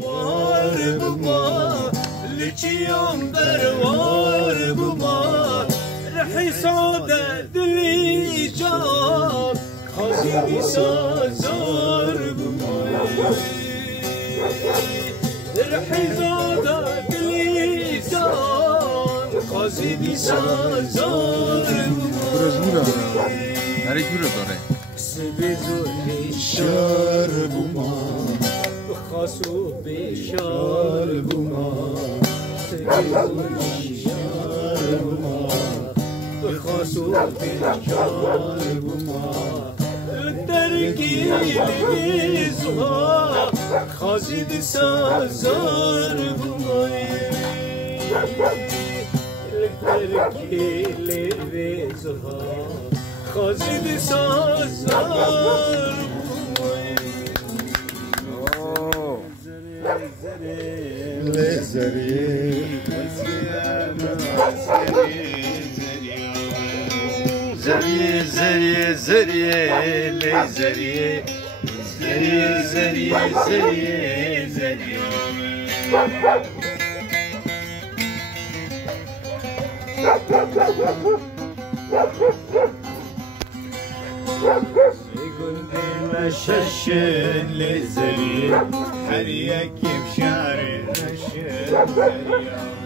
var buma لچیام بروار بما رحی ساده دلی جان خازی سازار بما رحی ساده دلی جان خازی سازار بما Nereye giriyor oraya? سبزو شار بما خاصو بشار بما سبزو شار بما خاصو بشار بما تركي زها خازد سازار بما تركي زها خازد سازار Zeriye zeriye zeriye le zeriye zeriye zeriye zeriye zeriye ششن لزري هر يكيب شعر رشن زريا